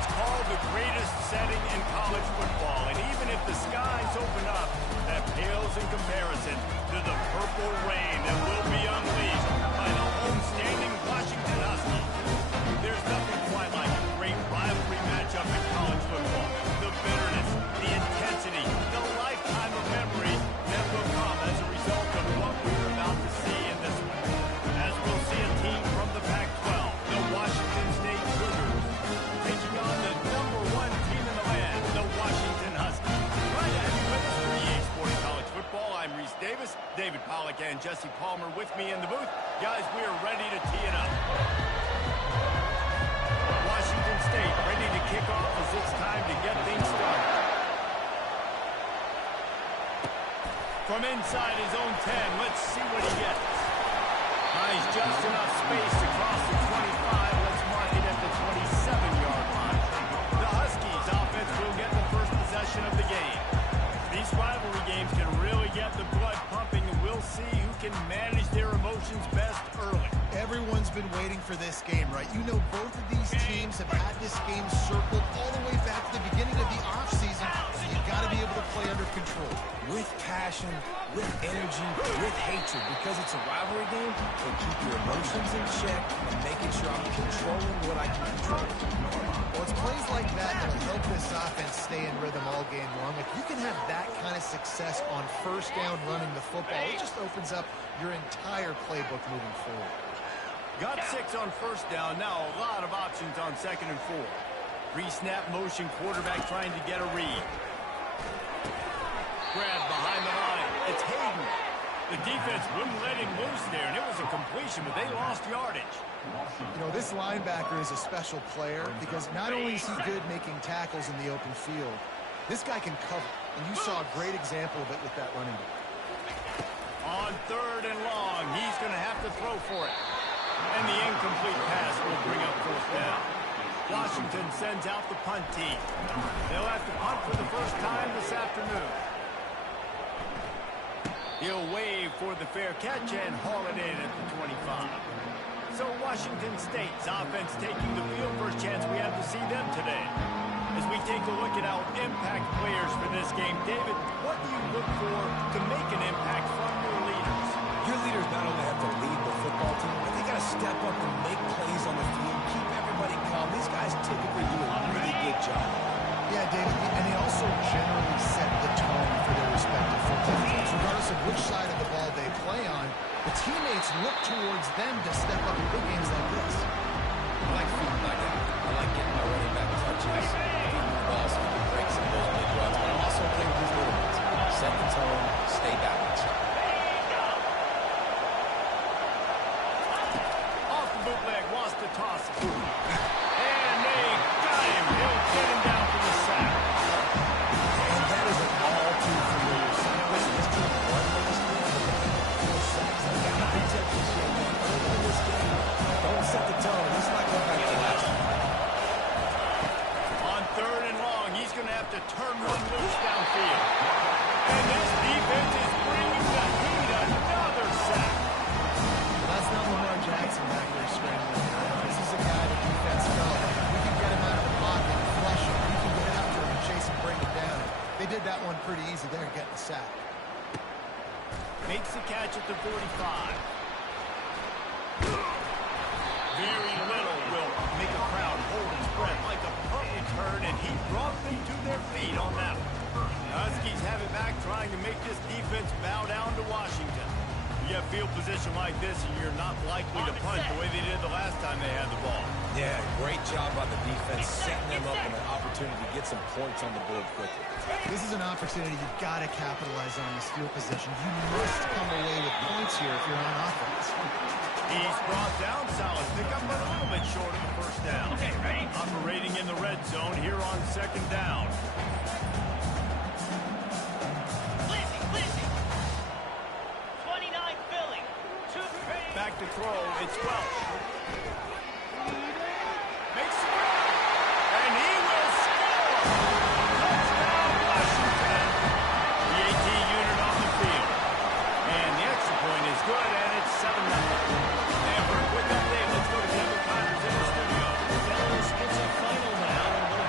It's called the greatest setting in college football, and even if the skies open up, that pales in comparison to the purple rain that will be unleashed by the homestanding Washington Huskies. There's nothing quite like a great rivalry matchup in college football. The bitterness, the intensity, the lifetime of memories that will come as a result of what we're about to see in this one. As we'll see a team from the Pac-12, the Washington State Cougars, taking on the #1 team in the land, the Washington Huskies. Right to have you with us for EA Sports College Football. I'm Reese Davis, David Pollack, and Jesse Palmer with me in the booth. Guys, we are ready to tee it up. Washington State ready to kick off as it's time to get things started. From inside his own 10, let's see what he gets. Finds just enough space to cross the 25. Let's mark it at the 27-yard line. The Huskies offense will get the first possession of the game. These rivalry games can really get the blood pumping, and we'll see who can manage their emotions best early. Everyone's been waiting for this game, right? You know, both of these teams have had this game circled all the way back to the beginning of the offseason, so you've got to be able to play under control. With passion, with energy, with hatred, because it's a rivalry game, so keep your emotions in check and making sure I'm controlling what I can control. Well, it's plays like that that'll help this offense stay in rhythm all game long. If you can have that kind of success on first down running the football, it just opens up your entire playbook moving forward. Got 6 on first down. Now a lot of options on 2nd and 4. Pre-snap motion, quarterback trying to get a read. Grab behind the line. It's Hayden. The defense wouldn't let him loose there, and it was a completion, but they lost yardage. You know, this linebacker is a special player because not only is he good making tackles in the open field, this guy can cover, and you saw a great example of it with that running back. On 3rd and long, he's going to have to throw for it. And the incomplete pass will bring up 4th down. Washington sends out the punt team. They'll have to punt for the first time this afternoon. He'll wave for the fair catch and haul it in at the 25. So Washington State's offense taking the field. First chance we have to see them today. As we take a look at our impact players for this game, David, what do you look for to make an impact from your leaders? Your leaders not only have to lead the football team, but they got to step up and make plays on the field, keep everybody calm. These guys typically do a really good job. Yeah, David, and they also generally set the tone for their respective football teams. Regardless of which side of the ball they play on, the teammates look towards them to step up in big games like this. I like feeding my guy. I like getting my running back touches, feeding the ball so we can break some of those big runs, but I also play with these little ones. Set the tone, stay balanced. Off the bootleg, wants to toss it. And they got him. He'll get him down for the sack. And that is an all-too-familiar sack. Listen, this team won last year, but they got 4 sacks. They got to protect this young man early in this game. Don't set the tone. Let's not go back to last year. On 3rd and long, he's going to have to turn one loose downfield. And this defense is bringing the heat. Another sack. That's not Lamar Jackson back there scrambling. This is a guy that defense felt we can get him out of the pocket, flush him, we can get after him and chase him, bring him down. They did that one pretty easy there, getting the sack. Makes the catch at the 45. Very little will make a crowd hold his breath like a punt return, and he brought them to their feet on that one. The Huskies have it back, trying to make this defense bow down to Washington. You have field position like this, and you're not likely to punt the way they did the last time they had the ball. Yeah, great job by the defense, setting them up with an opportunity to get some points on the board quickly. This is an opportunity you've got to capitalize on this field position. You must come away with points here if you're on offense. He's brought down, solid pickup, but a little bit short of the first down. Okay, ready? Operating in the red zone here on 2nd down. Back to throw, it's Welch. Makes the grab, and he will score! Touchdown, Washington! The AT unit on the field. And the extra point is good, and it's 7-0. And for a quick update, let's go to Kevin Connors in the studio. Dallas gets a final now, and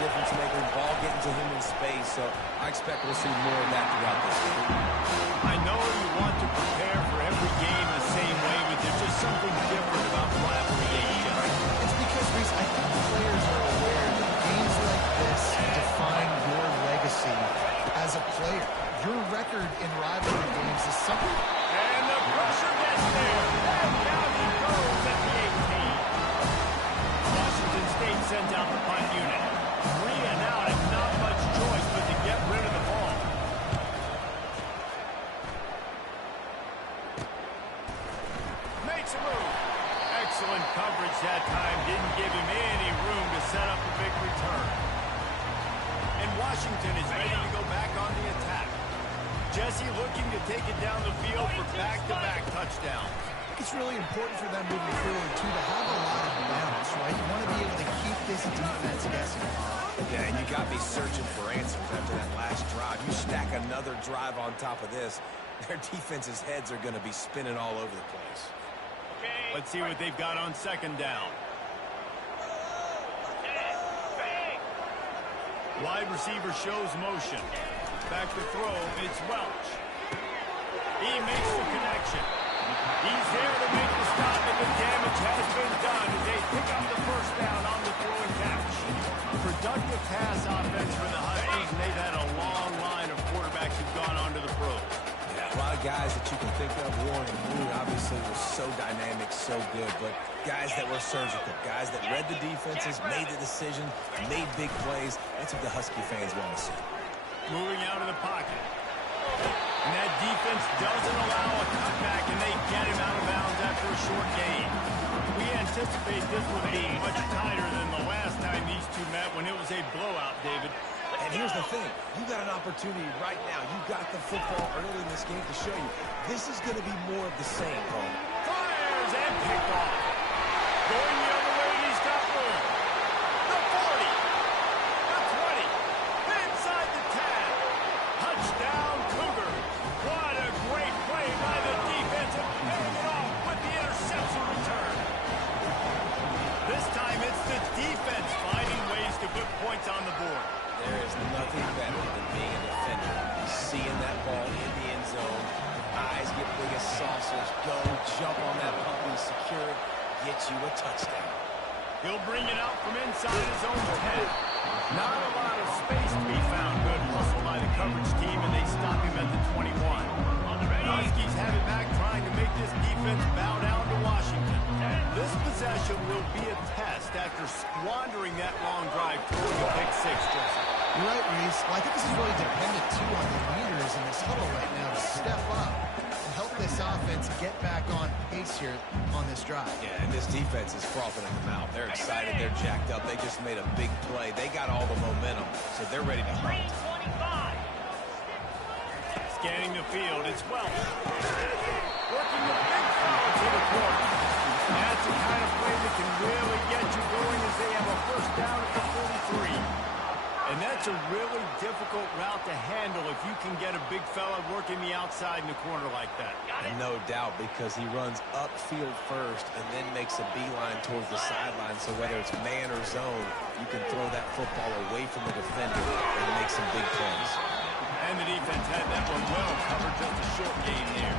difference maker, ball getting to him in space, so I expect we'll see more of that throughout this game. I know you want to prepare for every game the same way, but there's just something different about rivalry games, Jeff. It's because, Reese, I think players are aware that games like this define your legacy as a player. Your record in rivalry games is something. And the pressure gets there. And down he goes at the 18. Washington State sends out the punt unit. 3 and out and not much choice but to get rid of the ball. Makes a move. Excellent coverage that time. Didn't give him any room to set up a big return. And Washington is ready to go back on the attack. Jesse looking to take it down the field for back-to-back touchdowns. It's really important for them moving forward, too, to have a lot of balance, right? You want to be able to keep this defense guessing. Yeah, and you got me searching for answers after that last drive. You stack another drive on top of this, their defense's heads are going to be spinning all over the place. Let's see what they've got on second down. Wide receiver shows motion. Back to throw, it's Welch. He makes the connection. He's there to make the stop, and the damage has been done as they pick up the first down on the throw and catch. Productive pass offense for the Huskies, and they've had a long line of quarterbacks who've gone on to the pros. Yeah, a lot of guys that you can think of. Warren and Moon obviously was so dynamic, so good, but guys that were surgical, guys that read the defenses, made the decision, made big plays. That's what the Husky fans want to see. Moving out of the pocket. And that defense doesn't allow a cutback, and they get him out of bounds after a short gain. We anticipate this will be much tighter than the last time these two met when it was a blowout, David. And here's the thing. You got an opportunity right now. You got the football early in this game to show you. This is going to be more of the same, Paul. Fires and picked off. Going the other way, and he's got room. The 40. The 20. Inside the 10. Touchdown, Cougar. What a great play by the defense and paying it off with the interception return. This time it's the defense finding ways to put points on the board. There is nothing better than being a defender. Seeing that ball in the end zone. Eyes get big as saucers. Go, jump on that puppy, secure it, get you a touchdown. He'll bring it out from inside his own 10. Not a lot of space to be found. Good hustle by the coverage team, and they stop him at the 21. Huskies have it back, trying to make this defense bow down to Washington. This possession will be a test after squandering that long drive toward the pick six, Jesse. You're right, Reese. Well, I think this is really dependent, too, on the leaders in this huddle right now to step up and help this offense get back on pace here on this drive. Yeah, and this defense is frothing at the mouth. They're excited. They're jacked up. They just made a big play. They got all the momentum, so they're ready to hunt. Scanning the field, it's Welch. Working the big foul to the corner. That's the kind of play that can really get you going as they have a first down at the 43. And that's a really difficult route to handle if you can get a big fella working the outside in the corner like that. And no doubt, because he runs upfield first and then makes a beeline towards the sideline. So whether it's man or zone, you can throw that football away from the defender and make some big plays. And the defense had that one well covered, just a short gain there.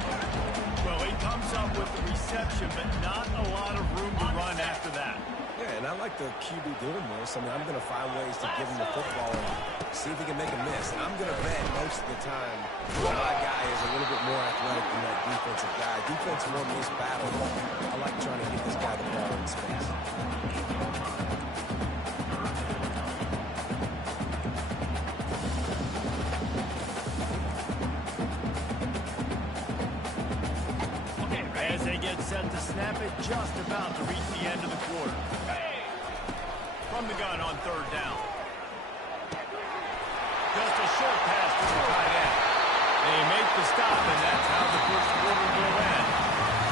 Well, he comes up with the reception, but not a lot of room to run after that. Yeah, and I like the QB doing this. I mean, I'm going to find ways to give him the football and see if he can make a miss. And I'm going to bet most of the time my guy is a little bit more athletic than that defensive guy. Defense won this battle. I like trying to get this guy the ball in space. As they get set to snap it, just about to reach the end of the quarter. From the gun on third down. Just a short pass to the tight end. They make the stop, and that's how the first quarter will end.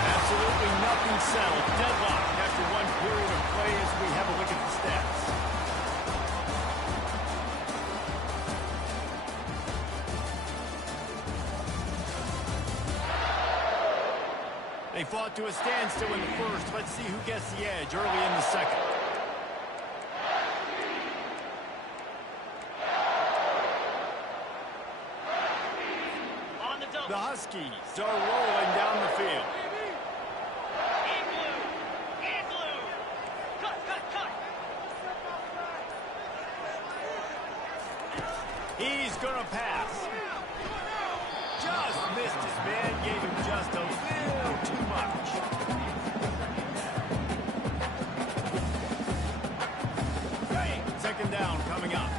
Absolutely nothing settled. Deadlocked after one period of play as we have a look at the stats. They fought to a standstill in the first. Let's see who gets the edge early in the second. The Huskies are rolling down the field. He's going to pass. Just missed his man, gave him just a little too much. Hey, second down coming up.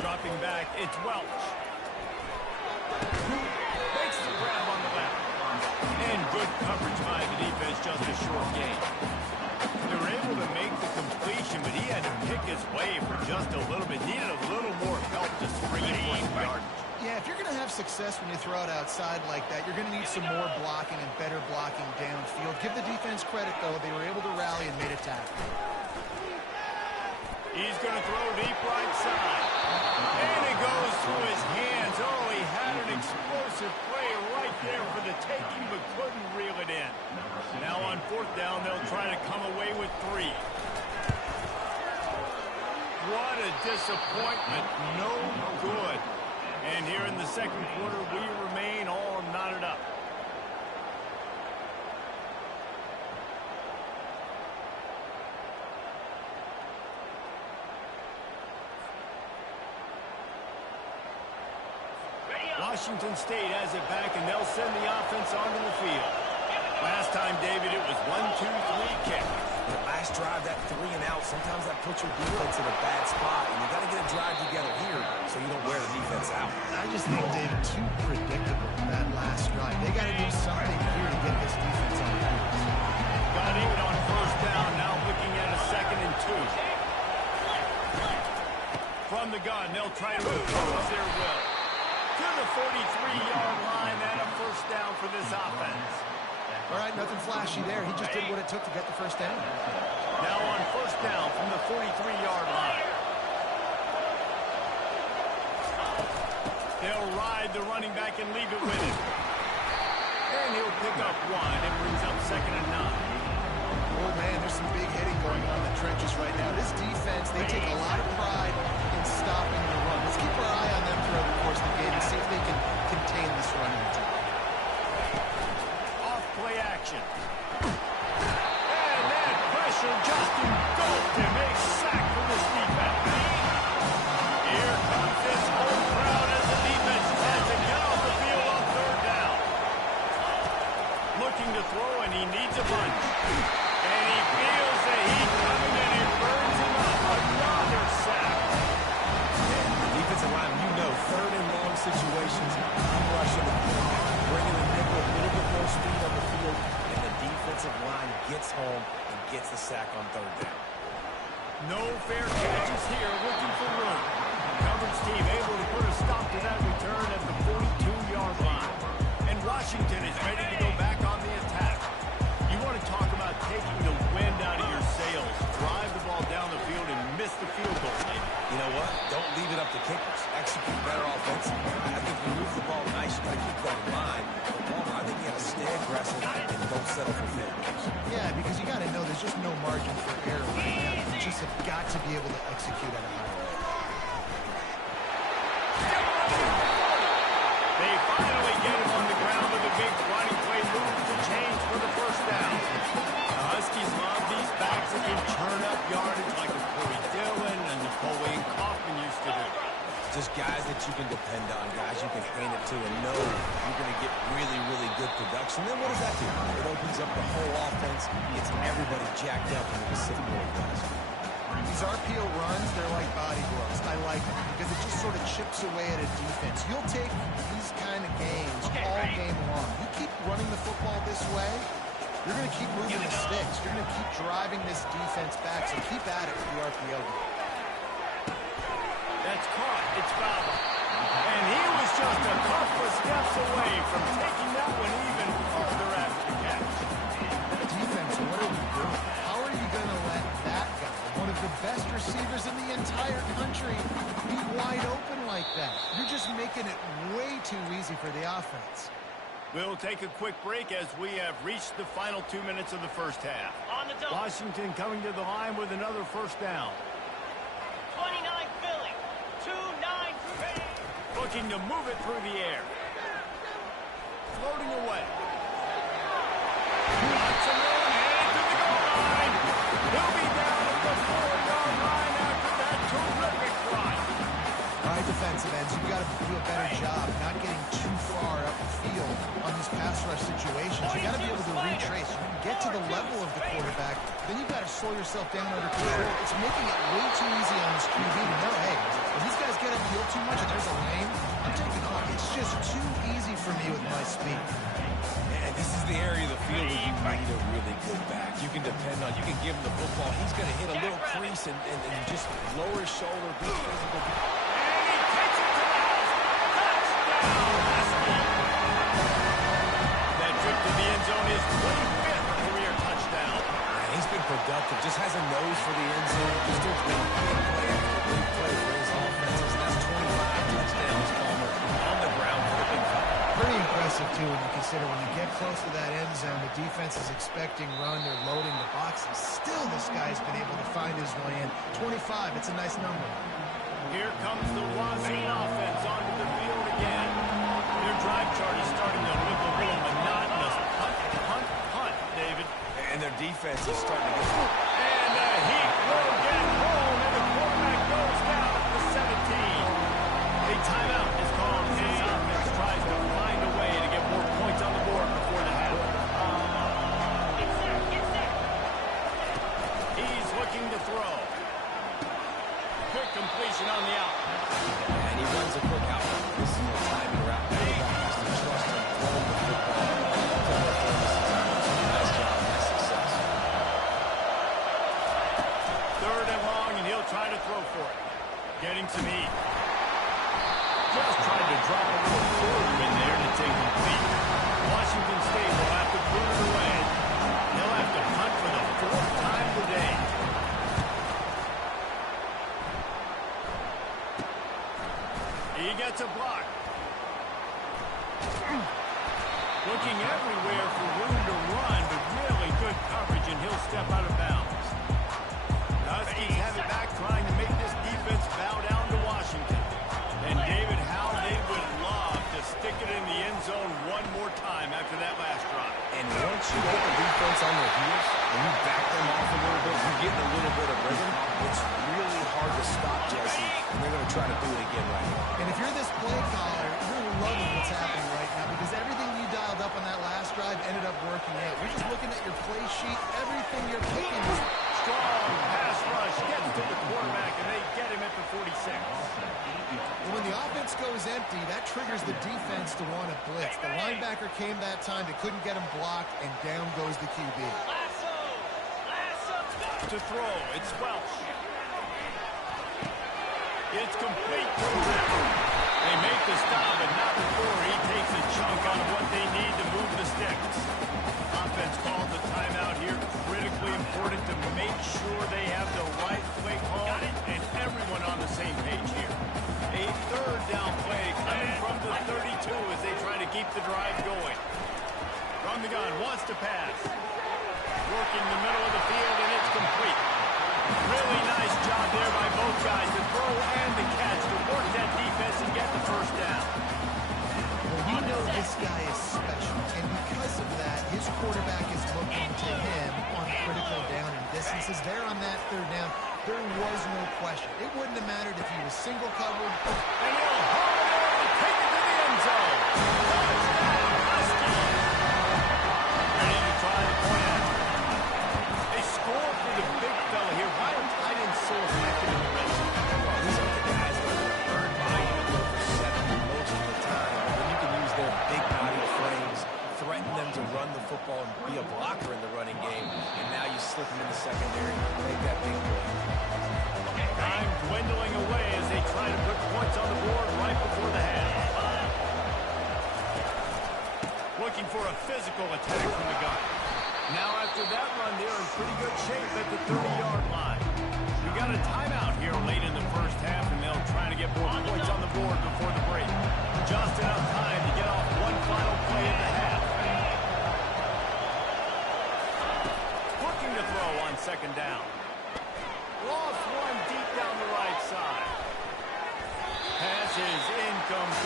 Dropping back, it's Welch. Makes the grab on the left. And good coverage by the defense, just a short gain. They were able to make the completion, but he had to pick his way for just a little bit. Needed a little more help to spring it for some yardage. Yeah, if you're going to have success when you throw it outside like that, you're going to need some more blocking and better blocking downfield. Give the defense credit, though. They were able to rally and made a tackle. He's going to throw deep right side. And it goes through his hands. Oh, he had an explosive play right there for the taking, but couldn't reel it in. Now on fourth down, they'll try to come away with 3. What a disappointment. No good. And here in the second quarter, we remain all knotted up. Washington State has it back, and they'll send the offense onto the field. Last time, David, it was 1-2-3 kick. The last drive, that 3 and out, sometimes that puts your defense in a bad spot, and you got to get a drive together here so you don't wear the defense out. I just think, David, too predictable, that last drive. They got to do something here to get this defense on the field. Got 8 on first down, now looking at a 2nd and 2. From the gun, they'll try to impose their will. To the 43-yard line and a first down for this offense. All right, nothing flashy there. He just did what it took to get the first down. Now on first down from the 43-yard line. They'll ride the running back and leave it with him. And he'll pick up 1 and brings up 2nd and 9. Oh, man, there's some big hitting going on in the trenches right now. This defense, they take a lot of pride in stopping the run. Let's keep our eye on them throughout the course of the game and see if they can contain this running attack. Off play action. And that pressure just engulfed him. A sack for this defense. Here comes this whole crowd as the defense has to get off the field on third down. Looking to throw, and he needs a bunch. And he feels the heat coming, and he burns him up. Another sack. The defensive line, you know, third and long situations, I'm rushing the field, bringing the nickel, a little bit more speed on the field, and the defensive line gets home and gets the sack on third down. No fair catches here, looking for room. Coverage team able to put a stop to that return at the 42-yard line. And Washington is ready to go back on the attack. You want to talk about taking the wind out of your sails. Drive the ball down the field and miss the field goal. You know what? Don't leave it up to kickers. Execute better offensively. I think you move the ball nice. You got to keep that in mind. But Palmer, I think you got to stay aggressive and don't settle for failures. Yeah, because you got to know there's just no margin for error right now. You just have got to be able to execute at a high level. They finally get him on the ground with a big running play move to change for the first down. The Huskies love these backs that can turn up yardage like a Corey Dillon and Napoleon Kaufman used to do. Just guys that you can depend on, guys you can hand it to and know you're going to get really, really good production. Then what does that do? It opens up the whole offense, gets everybody jacked up in the Pacific Northwest. These RPO runs, they're like body blows. I like them because it just sort of chips away at a defense. You'll take these kind of games all game long. You keep running the football this way, you're going to keep moving the sticks. You're going to keep driving this defense back, so keep at it with the RPO game. That's caught. It's foul. And he was just a couple of steps away from taking that one even farther after the catch. Defense, what are we doing? How are you going to let that guy, one of the best receivers in the entire country, be wide open like that? You're just making it way too easy for the offense. We'll take a quick break as we have reached the final 2 minutes of the first half. Washington coming to the line with another first down. 29 Philly, 2-9 ready. looking to move it through the air. Floating away. Lots of room, headed to the goal line. He'll be down at the 4-yard line after that terrific try. All right, defensive ends, you've got to do a better job not getting too far up the field on these pass rush situations. You've got to be able to retrace. You can get to the level of the quarterback, then you've got to slow yourself down under control. It's making it way too easy on this QB to know, hey, if these guys get upfield too much and there's a lane, I'm taking off. It's just too easy for me with my speed. And this is the area of the field where you need a really good back. You can depend on, you can give him the football. He's going to hit a little crease and just lower his shoulder, be physical. That trip to the end zone is 25th career touchdown. And he's been productive, just has a nose for the end zone. Just does big play after big play for his offenses. And that's 25 touchdowns, Palmer, on the ground for the big fella. Pretty impressive, too, when you consider when you get close to that end zone, the defense is expecting run, they're loading the boxes. Still, this guy's been able to find his way in. 25, it's a nice number. Here comes the Wazoo offense onto the field again. Their drive chart is starting to look a little monotonous. Hunt, hunt, hunt, David. And their defense is starting to get... And the Heat will get home, and the quarterback goes down at the 17. A timeout is called. His offense tries to find a way to get more points on the board before the half. He's looking to throw. Quick completion on the out. And he runs a quick out. This is a timing route. Quarterback has to trust him throwing the football. Nice job. Nice success. Third and long, and he'll try to throw for it. Getting some heat. Just tried to drop a little quarter in there to take complete. Washington State will have to put it away. They'll have to hunt for the 4th time today. He gets a block. Looking everywhere for room to run, but really good coverage, and he'll step out of bounds. Huskies have it back, trying to make this defense bow down to Washington. And David, how they would love to stick it in the end zone one more time after that last drive. And once you get the defense on their heels and you back them off a little bit, you're getting a little bit of rhythm, it's really hard to stop, Jesse, and they're going to try to do it again right now. And if you're this play caller, you're loving what's happening right now because everything you dialed up on that last drive ended up working out. You're just looking at your play sheet. Everything you're picking is strong pass rush gets to the quarterback, and they get him at the 46. when the offense goes empty, that triggers the defense to want to blitz. The linebacker came that time. They couldn't get him blocked, and down goes the QB. To throw, it's Welch. It's complete to Ritter. They make the stop, but not before he takes a chunk out of what they need to move the sticks. Offense called the timeout here. Critically important to make sure they have the right play call and everyone on the same page here. A third down play coming from the 32 as they try to keep the drive going. From the gun, wants to pass. Working the middle of the field, and it's complete. Really nice job there by both guys, the throw and the catch, to work that defense and get the first down. Well, you know this guy is special, and because of that, his quarterback is looking to him on critical down and distances. There on that third down, there was no question. It wouldn't have mattered if he was single covered. And he'll haul it over and take it to the end zone. Touchdown, Huskies. Ready to try the point out. They score for the big fella here. Why are tight ends so effective in the red zone? Well, these are the guys that are earned by you to go for 70 most of the time. But when you can use their big body frames, threaten them to run the football and be a blocker in the running game, and now you slip them in the secondary and make that big play. Time dwindling away as they try to put points on the board right before the half. Looking for a physical attack from the gun. Now after that run, they're in pretty good shape at the 30-yard line. We got a timeout here late in the first half, and they'll try to get more points on the board before the break. Just enough time to get off one final play in the half. Looking to throw on second down. Lost one deep down the right side. Pass is incomplete.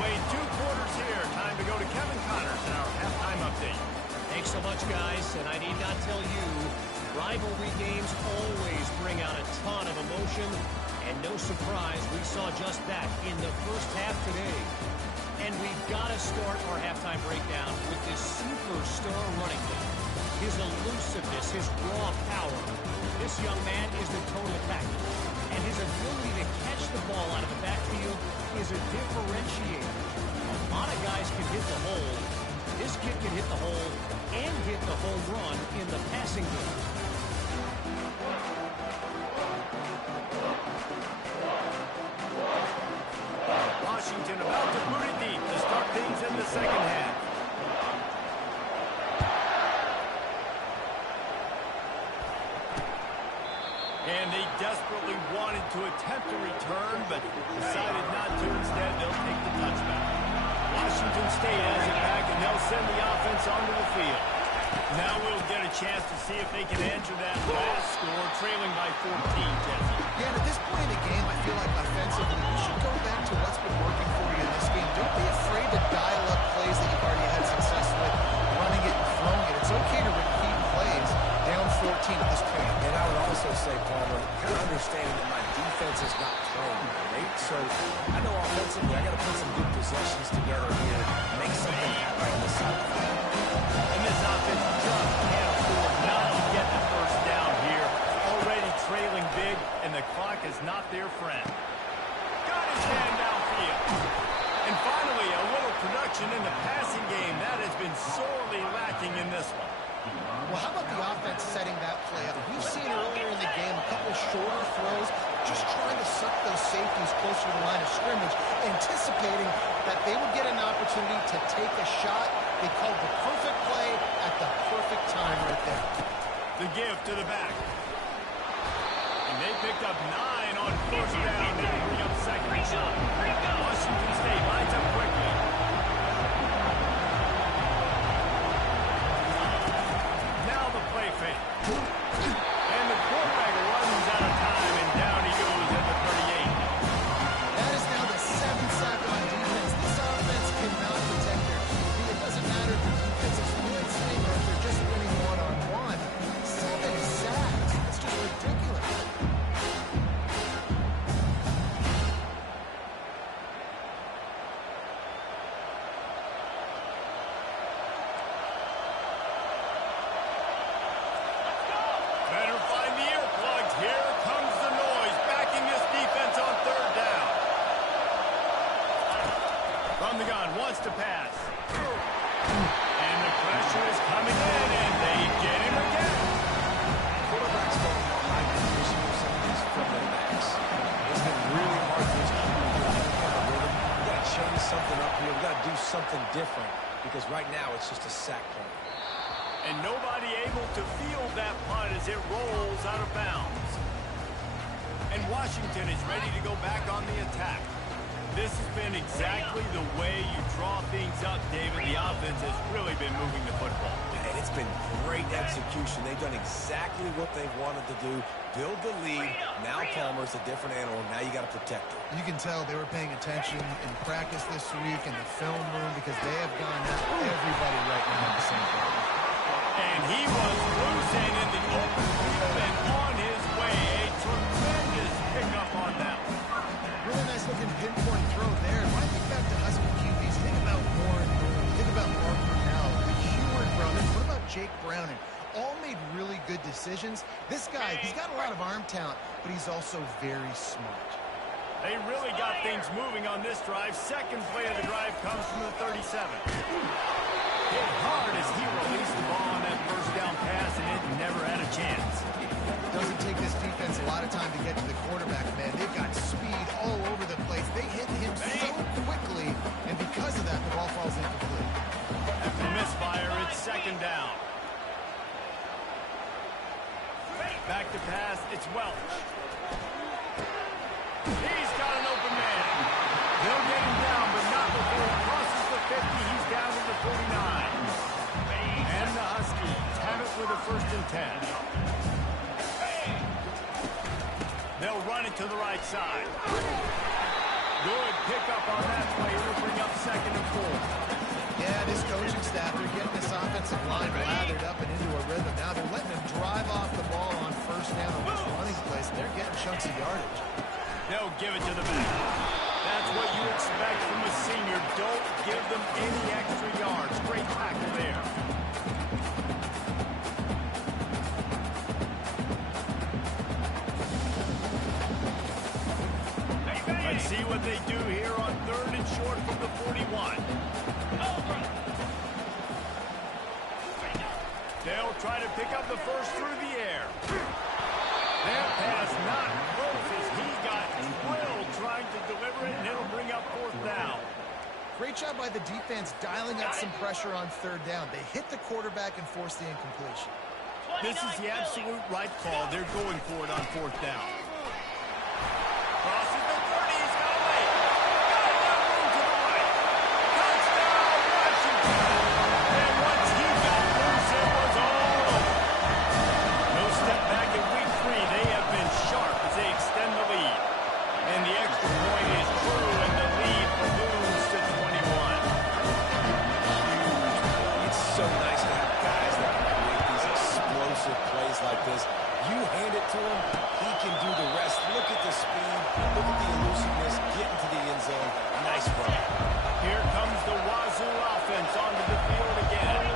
played 2 quarters here. Time to go to Kevin Connors in our halftime update. Thanks so much, guys, and I need not tell you, rivalry games always bring out a ton of emotion, and no surprise, we saw just that in the first half today. And we've got to start our halftime breakdown with this superstar running back. His elusiveness, his raw power. This young man is the total package, and his ability to catch the ball out of the backfield is a differentiator. A lot of guys can hit the hole. This kid can hit the hole and hit the home run in the passing game. Washington about to boot it deep to start things in the second half. And they desperately wanted to attempt a return, but decided not to. Instead, they'll take the touchback. Washington State has it back, and they'll send the offense onto the field. Now we'll get a chance to see if they can answer that last score, trailing by 14, Jesse. Yeah, and at this point in the game, I feel like offensively, you should go back to what's been working for you in this game. Don't be afraid to dial up plays that you've already had success with, running it and throwing it. It's okay to repeat plays down 14 at this point. And I would also say, Palmer, kind of understanding that my defense is not playing great, so I know offensively I got to put some good possessions together here, make something happen on this side of the field. And this offense just can't afford not to get the first down here. Already trailing big, and the clock is not their friend. Got his hand downfield. And finally, a little production in the passing game. That has been sorely lacking in this one. Well, how about the offense setting that play up? We've seen earlier in the game a couple shorter throws, just trying to suck those safeties closer to the line of scrimmage, anticipating that they would get an opportunity to take a shot. They called the perfect play at the perfect time right there. The give to the back. And they picked up 9 on first down. They bring up second and shot. Washington State lines up quickly. Now the play fake. And the quarterback runs out of time, and down he goes at the 38. That is now the 7th sack on defense. This offense cannot protect their QB. It doesn't matter if the defense is blitzing or if they're just winning one-on-one. 7 sacks. It's just ridiculous. Better find the earplugs. Here comes the noise, backing this defense on third down. From the gun, wants to pass. And the pressure is coming in, and they get him again. Quarterbacks don't know how to position themselves from their backs. It's been really hard for this team to get any kind of rhythm. We got to change something up here. We got to do something different because right now it's just a sack play. And nobody able to field that punt as it rolls out of bounds. And Washington is ready to go back on the attack. This has been exactly the way you draw things up, David. The offense has really been moving the football. And it's been great execution. They've done exactly what they've wanted to do. Build the lead. Now Palmer's a different animal. Now you got to protect him. You can tell they were paying attention in practice this week in the film room because they have gone at everybody right now in the same time. And he was loose and in the open field and on his way. A tremendous pickup on that one. Really nice looking pinpoint throw there. When I think back to Husky QBs, think about Warren Moon, think about Mark Brunell, the Heward brothers. What about Jake Browning? All made really good decisions. This guy, he's got a lot of arm talent, but he's also very smart. They really got things moving on this drive. Second play of the drive comes from the 37. Hit hard as he released the ball on that first down pass, and it never had a chance. Doesn't take this defense a lot of time to get to the quarterback, man. They've got speed all over the place. They hit him so quickly, and because of that, the ball falls incomplete. After the misfire, it's second down. Back to pass, it's Welch. He's got an open man. They'll get him down, but not before he crosses the 50. He's down to the 49. And the Huskies have it with a 1st and 10. They'll run it to the right side. Good pickup on that play. It'll bring up 2nd and 4. Yeah, this coaching staff, they're getting this offensive line lathered up and into a rhythm. Now they're letting them drive off the ball on 1st down on this running place, and they're getting chunks of yardage. They'll give it to the back. That's what you expect from a senior. Don't give them any extra yards. Great tackle there. Let's see what they do here on 3rd and short from the 41. They'll try to pick up the first through the air. That pass not close as he got drilled trying to deliver it, and it'll bring up 4th down. Great job by the defense dialing up some pressure on 3rd down. They hit the quarterback and forced the incompletion. This is the absolute right call. They're going for it on 4th down. Crosses the 30. He's got a lane. Got enough room to the right. Touchdown, Washington. And once he got loose, it was all over. No step back in week 3. They have been sharp as they extend the lead. And the extra point is true, and the lead balloons to 21. It's so nice to have guys that can create these explosive plays like this. You hand it to him, he can do the rest. Look at the speed, look at the elusiveness, get into the end zone. Nice run. Here comes the Wazoo offense onto the field again.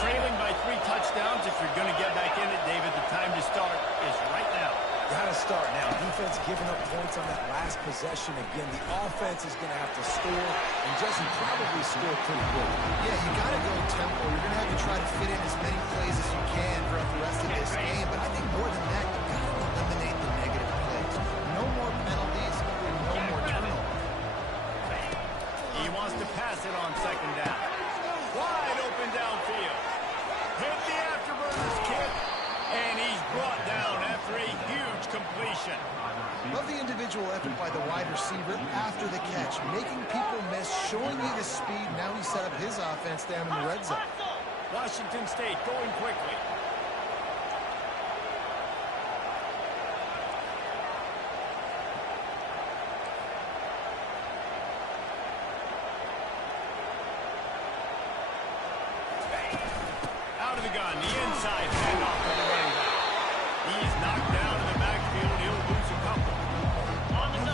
Trailing by 3 touchdowns. If you're going to get back in it, David, the time to start is right now. Gotta start now. Defense giving up points on that last possession. Again, the offense is going to have to score, and Jesse probably score pretty quick. Yeah, you got to go tempo. You're going to have to try to fit in as many plays as you can throughout the rest of this game. But I think more than that, you got to eliminate the negative plays. No more penalties and no more turnovers. He wants to pass it on 2nd down. Wide open downfield. Hit the afterburners kick, and he's brought down after a huge completion. Love the individual effort by the wide receiver after the catch, making people miss, showing you the speed. Now he set up his offense down in the red zone. Washington State going quickly. Out of the gun, the inside handoff to the running back. He's knocked down in the backfield. He'll lose a couple.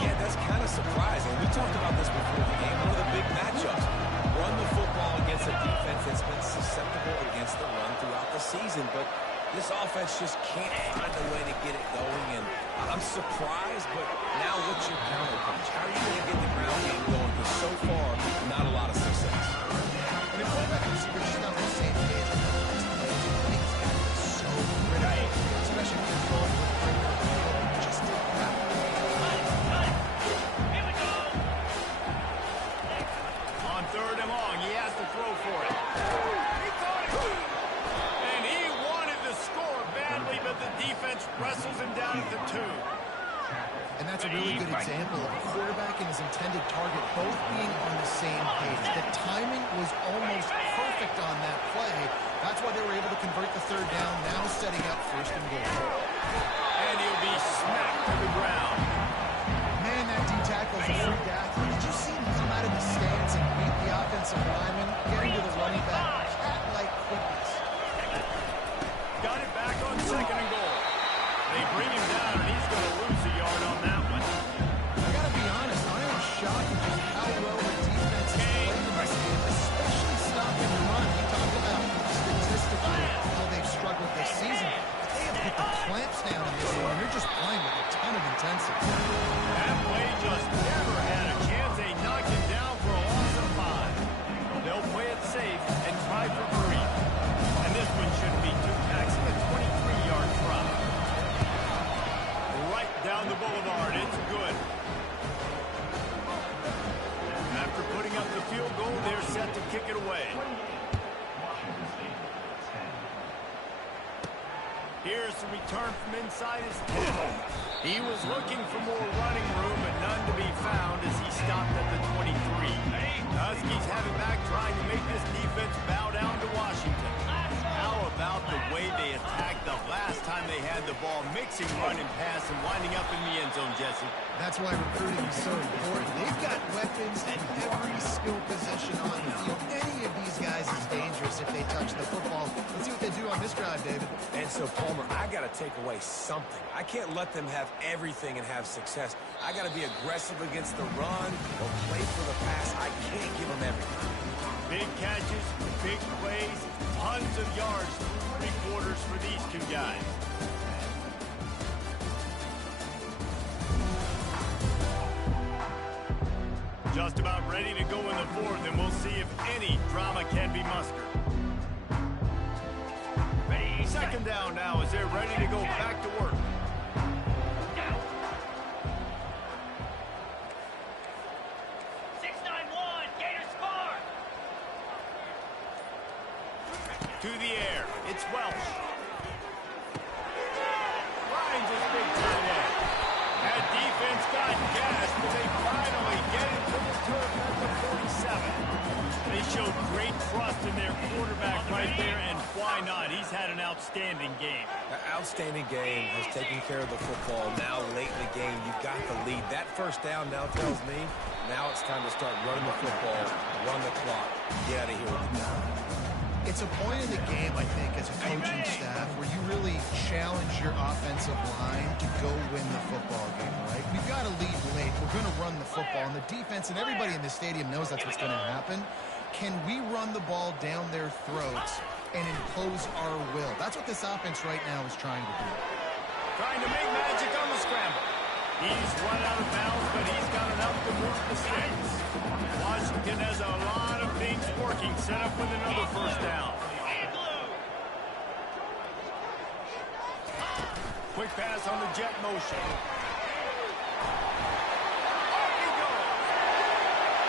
Yeah, that's kind of surprising. We talked about this before the game. One of the big matchups. Run the football against a defense that's been susceptible against the run throughout the season. But this offense just can't find a way to get it going. And I'm surprised, but now what's your counterpunch? How are you going to get the ground game going? Because so far, not a lot of success. And the quarterback and receiver just not on the same page. It's got to be so critical, especially when you're going with the just take it out. On 3rd and long, he has to throw for it. He caught it. And he wanted to score badly, but the defense wrestles him down at the 2. And that's a really good example of a quarterback and his intended target both being on the same page. The timing was almost perfect on that play. That's why they were able to convert the 3rd down, now setting up 1st and goal. And he'll be smacked to the ground. Man, that D-tackle is a freak athlete. Did you see him come out of the stance and beat the offensive lineman, getting to the running back? Cat-like quickness. Got it back on 2nd and goal. They bring him down, and he's going to lose a yard on that one. I got to be honest, I am shocked at just how well the defense has played in this game, especially stopping the run. We talked about statistically how they've struggled this season. But they have put the clamps down in this one, and they're just playing with a ton of intensity. That play just never had a chance. They knocked him down for a loss of 5. They'll play it safe and try for 3. And this one shouldn't be too taxing. A 23-yard drop. Right down the boulevard. It's good. After putting up the field goal, they're set to kick it away. Here's the return from inside his 10. He was looking for more running room, but none to be found as he stopped at the 23. Huskies have it back, trying to make this defense bow down to Washington. How about the way they attacked the last time they had the ball, mixing run and pass and winding up in the end zone, Jesse. That's why recruiting is so important. They've got weapons at every skill position on the field. Any of these guys is dangerous if they touch the football. Let's see what they do on this drive, David. And so, Palmer, I got to take away something. I can't let them have everything and have success. I got to be aggressive against the run or play for the pass. I can't give them everything. Big catches, big plays, tons of yards through 3 quarters for these two guys. Just about ready to go in the fourth, and we'll see if any drama can be mustered. Second down now as they're ready to go back to work. To the air, it's Welsh. Finds his big tight end. That defense got gas, but they finally get it to the turf at the 47. They showed great trust in their quarterback right there, and why not? He's had an outstanding game. An outstanding game, has taken care of the football. Now, late in the game, you've got the lead. That first down now tells me now it's time to start running the football, run the clock, get out of here with the time. It's a point in the game, I think, as a coaching staff, where you really challenge your offensive line to go win the football game, right? We've got to lead late. We're going to run the football. And the defense and everybody in the stadium knows that's what's going to happen. Can we run the ball down their throats and impose our will? That's what this offense right now is trying to do. Trying to make magic on the scramble. He's run out of bounds, but he's got enough to move the sticks. Washington has a lot of things working, set up with another first down. Quick pass on the jet motion. Off he goes.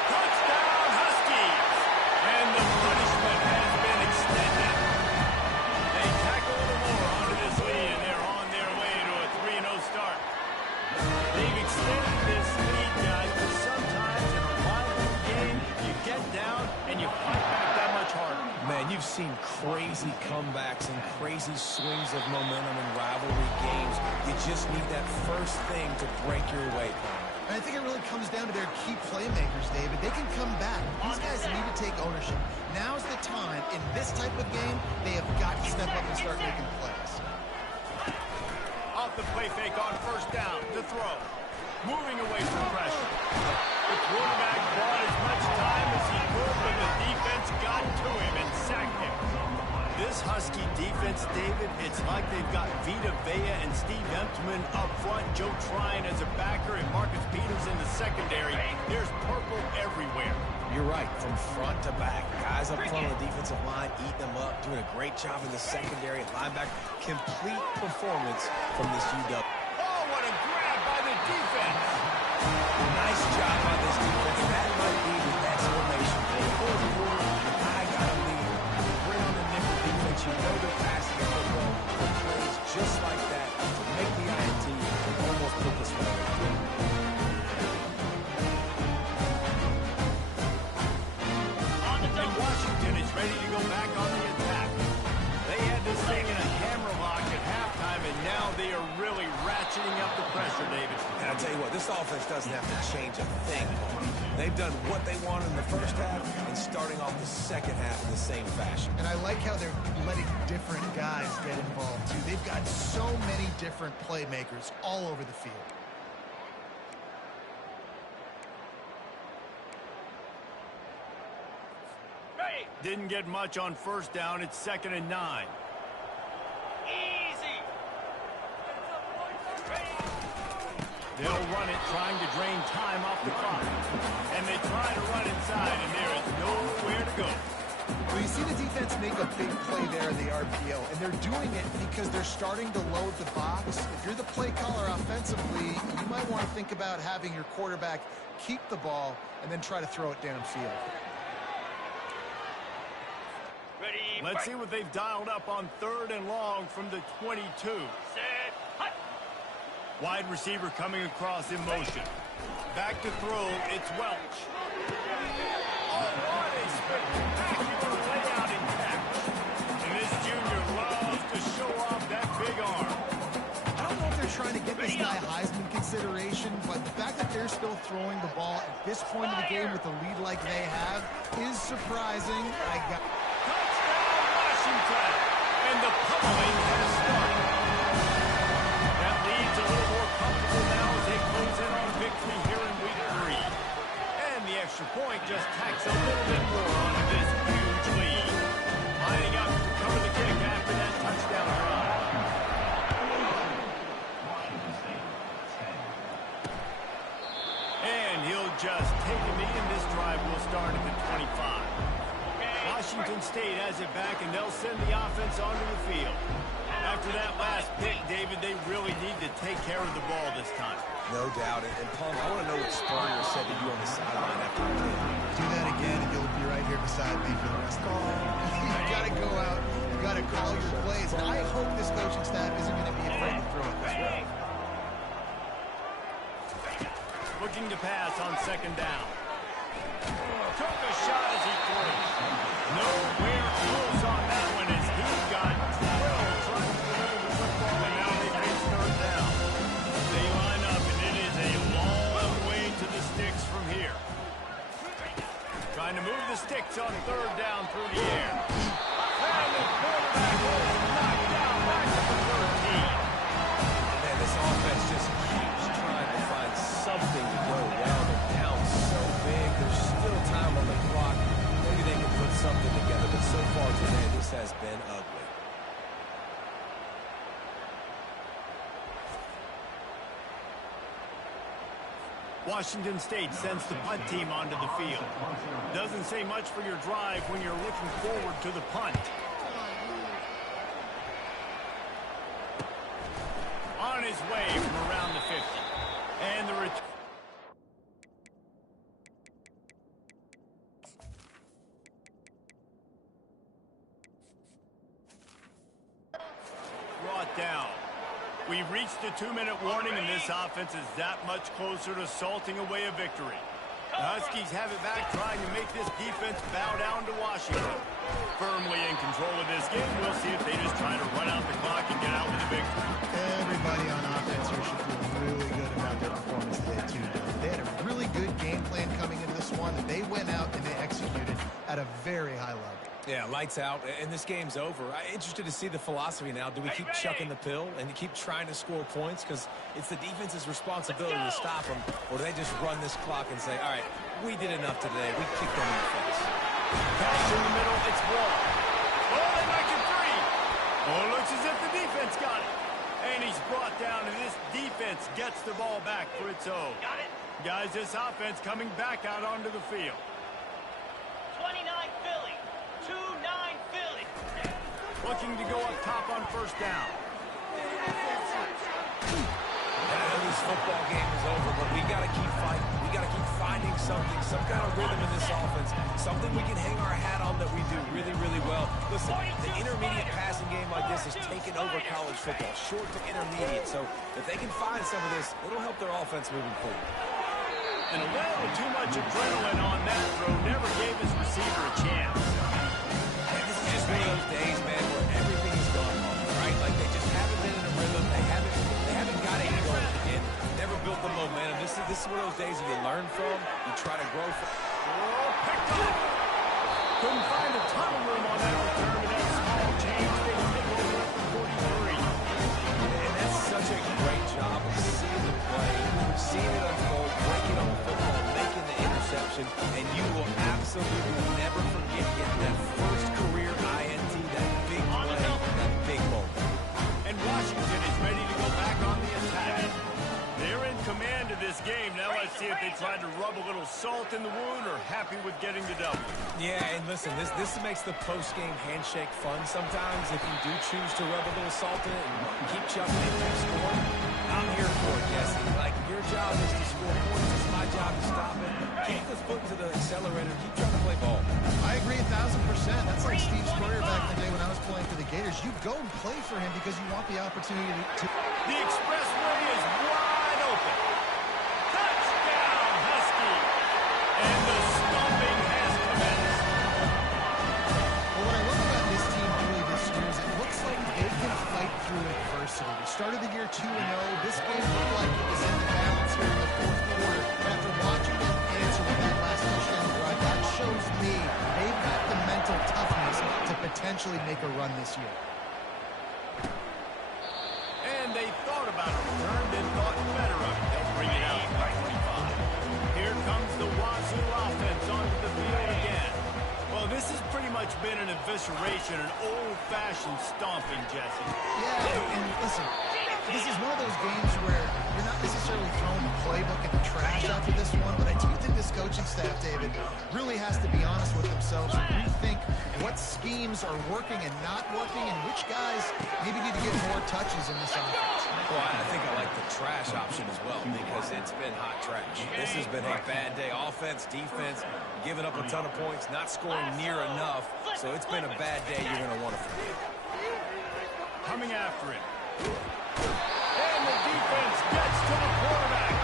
Touchdown, Huskies. And the punishment has been extended. They tack a little more onto this lead, and they're on their way to a 3-0 start. They've extended this lead, guys, but sometimes in a rivalry game, you get down and you fight back that much harder. Man, you've seen crazy comebacks and crazy swings of momentum in rivalry games. You just need that first thing to break your way, Palmer. And I think it really comes down to their key playmakers, David. They can come back. These guys need to take ownership. Now's the time. In this type of game, they have got to step up and start making plays. Off the play fake on first down to throw. Moving away from pressure. The quarterback bought as much time as he could, but the defense got to him and sacked him. This Husky defense, David, it's like they've got Vita Vea and Steve Emtman up front, Joe Tryon as a backer, and Marcus Peters in the secondary. There's purple everywhere. You're right, from front to back. Guys up front on the defensive line, eating them up, doing a great job in the secondary. Linebacker, complete performance from this UW. Oh, what a grab by the defense. Nice job by this defense. That might be the exclamation point. Fourth quarter, I got to lead. Bring on the nickel defense. You know they're passing the football. The plays just like that to make the INT and almost put this one away. And Washington is ready to go back on the attack. They had this thing in a hammerlock at halftime, and now they are really ratcheting up the pressure, David. And I'll tell you what, this offense doesn't have to change a thing. They've done what they wanted in the first half and starting off the second half in the same fashion. And I like how they're letting different guys get involved, too. They've got so many different playmakers all over the field. Didn't get much on first down. It's 2nd and 9. Easy. They'll run it, trying to drain time off the clock. And they try to run inside, and there is nowhere to go. Well, you see the defense make a big play there in the RPO, and they're doing it because they're starting to load the box. If you're the play caller offensively, you might want to think about having your quarterback keep the ball and then try to throw it downfield. Let's see what they've dialed up on 3rd and long from the 22. Set. Hut. Wide receiver coming across in motion. Back to throw, it's Welch. Oh, what a spectacular layout and catch. And this junior loves to show off that big arm. high Heisman consideration, but the fact that they're still throwing the ball at this point of the game with a lead like they have is surprising. Touchdown, Washington! And the pummeling has started. That lead's a little more comfortable now as they close in on victory here in week 3. And the extra point just tacks a little bit more onto this huge lead. Lining up to cover the kick after that touchdown drive. And he'll just take a knee, and this drive will start at the 25. Washington State has it back, and they'll send the offense onto the field. After that last pick, David, they really need to take care of the ball this time. No doubt. And Paul, I want to know what Spurrier said to you on the sideline after the game. Do that again, and you'll be right here beside me for the rest of the day. You got to go out. You got to call your plays. And I hope this coaching staff isn't going to be afraid to throw it this way. Looking to pass on second down. Took a shot as he threw. Nowhere close on that one as he got drilled trying to deliver the football, and now they face third down. They line up, and it is a long way to the sticks from here. Trying to move the sticks on third down through the air. And the quarterback was knocked down back to the 13. Man, this offense just keeps trying to find something to go well. They're down so big. There's still time on the clock. Maybe they can put something together, but so far today, this has been ugly. Washington State sends the punt team onto the field. Doesn't say much for your drive when you're looking forward to the punt. On his way from around the 50. And the return. Brought down. We've reached the 2-minute warning, and this offense is that much closer to salting away a victory. The Huskies have it back, trying to make this defense bow down to Washington. Firmly in control of this game. We'll see if they just try to run out the clock and get out with a victory. Everybody on offense here should feel really good about their performance today, too. They had a really good game plan coming into this one, and they went out and they executed at a very high level. Yeah, lights out, and this game's over. I'm interested to see the philosophy now. Do we keep chucking the pill and keep trying to score points? Because it's the defense's responsibility to stop them. Or do they just run this clock and say, all right, we did enough today. We kicked them in the face. Pass in the middle, it's Wall. Oh, they make it free. Oh, it looks as if the defense got it. And he's brought down, and this defense gets the ball back for its own. Got it. Guys, this offense coming back out onto the field. 29 Philly. 2-9 Philly. Looking to go up top on first down. I know this football game is over, but we got to keep fighting. We got to keep finding something, some kind of rhythm in this offense, something we can hang our hat on that we do really, really well. Listen, the intermediate passing game like this has taken over college football, short to intermediate. So if they can find some of this, it'll help their offense moving forward. And a little too much adrenaline on that throw never gave his receiver a chance. And this is just one of those days, man, where everything is going wrong, right? Like they just haven't been in a rhythm. They haven't got it going again. Never built the momentum. This is one of those days that you learn from, you try to grow from. Oh, picked up. Couldn't find a ton of room on that return, but that small change they pick over for 43. And that's such a great job of seeing the play, seeing it unfold, breaking on the football, making the interception, and you will absolutely never forget getting that first career INT, that big play, that big moment. And Washington is ready to go back on the attack. They're in command of this game. Now let's see if they try to rub a little salt in the wound or happy with getting the W. Yeah, and listen, this makes the post-game handshake fun sometimes if you do choose to rub a little salt in it and keep chucking it, keep scoring. I'm here for it, Jesse. Like, your job is to score points. It's my job to stop it. Keep the foot to the accelerator. Keep trying to play ball. I agree 1,000%. That's like Steve Spurrier back in the day when I was playing for the Gators. You go and play for him because you want the opportunity to... The expressway is wide open. Touchdown, Husky. And the stomping has commenced. Well, what I love about this team really this year is it looks like they can fight through adversity. adversity. We started the year 2-0. This game looked like it was in the balance here in the fourth quarter. After watching them answer with that last touchdown drive, that shows me they've got the mental toughness to potentially make a run this year. And they thought about a return, then thought better of it. They'll bring it out by 25. Here comes the Wazoo offense onto the field again. Well, this has pretty much been an evisceration, an old-fashioned stomping, Jesse. Yeah, and listen, this is one of those games where you're not necessarily throwing the playbook in the trash after this one, but I do think this coaching staff, David, really has to be honest with themselves and rethink what schemes are working and not working and which guys maybe need to get more touches in this offense. Well, I think I like the trash option as well because it's been hot trash. This has been a bad day. Offense, defense, giving up a ton of points, not scoring near enough. So it's been a bad day you're going to want to forget. Coming after it. And the defense gets to the quarterback.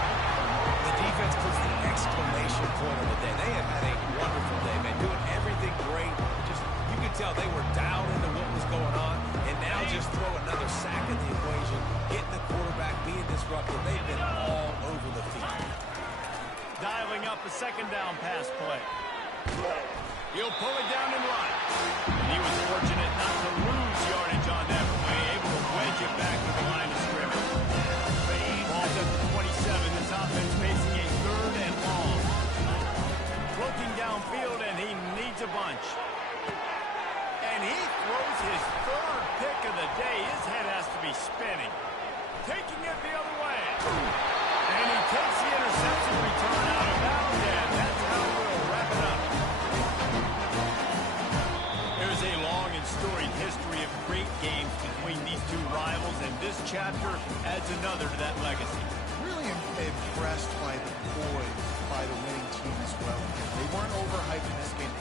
The defense puts the exclamation point on the day. They have had a wonderful day, man. Doing everything great. Just, you could tell they were dialed into what was going on. And now just throw another sack in the equation. Getting the quarterback, being disruptive. They've been all over the field. Dialing up a second down pass play. He'll pull it down and run. And he was fortunate not to lose yardage on that play, able to wedge it back to the line of scrimmage. Ball's at the 27. This offense facing a third and long. Looking downfield, and he needs a bunch. And he throws his third pick of the day. His head has to be spinning. Taking it the other way. And he takes the interception return out of bounds, and that's how we'll wrap it up. There's a long and storied history of great games between these two rivals, and this chapter adds another to that legacy. Really impressed by the poise by the winning team as well. They weren't overhyping this game.